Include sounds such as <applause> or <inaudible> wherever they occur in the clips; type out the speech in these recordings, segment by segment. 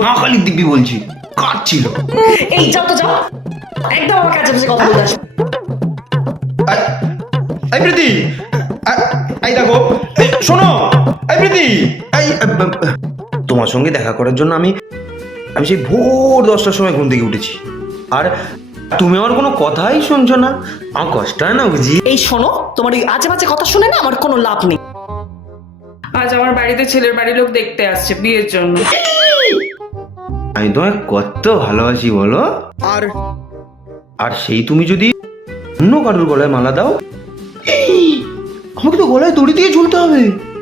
মহাকালী দিব্যি বলছি কাটছিল এই যাও তো যাও। একদম আমার কাছে বসে কথা বলতে আই- এই প্রীতি এই দেখো শোনো এই প্রীতি এই তোমার সঙ্গে দেখা করার জন্য আমি আমি সেই ভোর দশটার সময় ঘুম থেকে উঠেছি। আর তুমি আমার কোনো কথাই শুনছো না। আমার কষ্ট হয় না বুঝি এই শোনো তোমার ওই আজে বাজে কথা শুনে না আমার কোনো লাভ নেই। আজ আমার বাড়িতে ছেলের বাড়ির লোক দেখতে আসছে বিয়ের জন্য। আমি তোমায় কত ভালোবাসি বলো? আর আর সেই তুমি যদি অন্য কারোর গলায় মালা দাও? আমাকে তো গলায় দড়ি দিয়ে ঝুলতে হবে।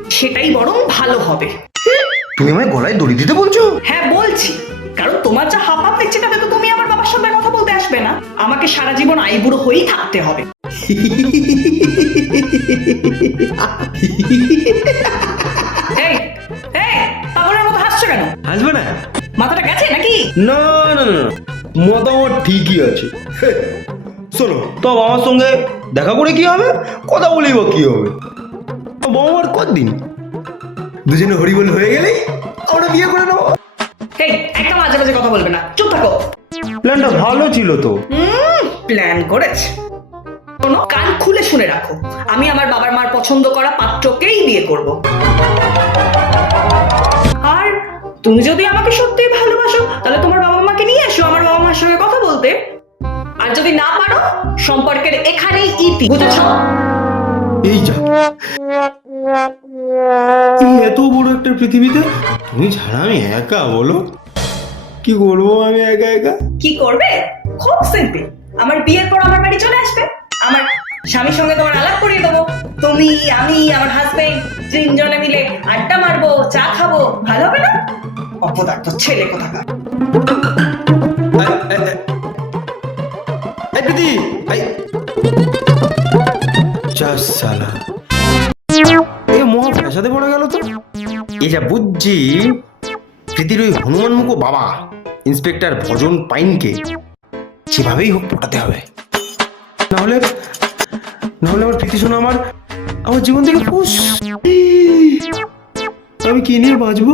সেটাই বরং ভালো হবে। তুমি আমায় গলায় দড়ি দিতে বলছো? হ্যাঁ বলছি। কারণ তোমার যা হাপ হাপ দেখছে তাতে তো তুমি আমার বাবার সঙ্গে কথা বলতে আসবে না। আমাকে সারা জীবন আইবুড়ো হয়েই থাকতে হবে। <laughs> হাসছো কেন? হাসবে না। মাথাটা গেছে নাকি? না না না মতামত ঠিকই আছে। শোনো তো বাবার সঙ্গে দেখা করে কি হবে? কথা বলেই বা কি হবে? তো বাবা মার কতদিন? দুজনে হরিবল হয়ে গেলেই আমরা বিয়ে করে নেব। এই একদম আজে বাজে কথা বলবে না। চুপ থাকো। প্ল্যানটা ভালো ছিল তো। প্ল্যান করেছে। শোনো কান খুলে শুনে রাখো। আমি আমার বাবার মার পছন্দ করা পাত্রকেই বিয়ে করব। তুমি যদি আমাকে সত্যি ভালোবাসো তাহলে তোমার বাবা মাকে নিয়ে এসো আমার বাবা মার সঙ্গে কথা বলতে। আর যদি না পারো সম্পর্কের এখানেই ইতি বুঝেছ? এই যা। এই এত বড় একটা পৃথিবীতে তুমি ছাড়া আমি একা বলো। কি করব আমি একা একা? কি করবে? খুব সিম্পল আমার বিয়ের পর আমার বাড়ি চলে আসবে। আমার স্বামীর সঙ্গে তোমার আলাপ করিয়ে দেবো। তুমি, আমি, আমার হাজবেন্ড তিনজনে মিলে আড্ডা মারবো, চা খাব, ভালো হবে না? অপদার্থ ছেলে তো। যা ওই হনুমান মুখো বাবা, ইন্সপেক্টর ভজন পাইনকে যেভাবেই হোক হবে। নাহলে আমার আমার জীবন থেকে ফুস। আমি কি নিয়ে বাঁচবো?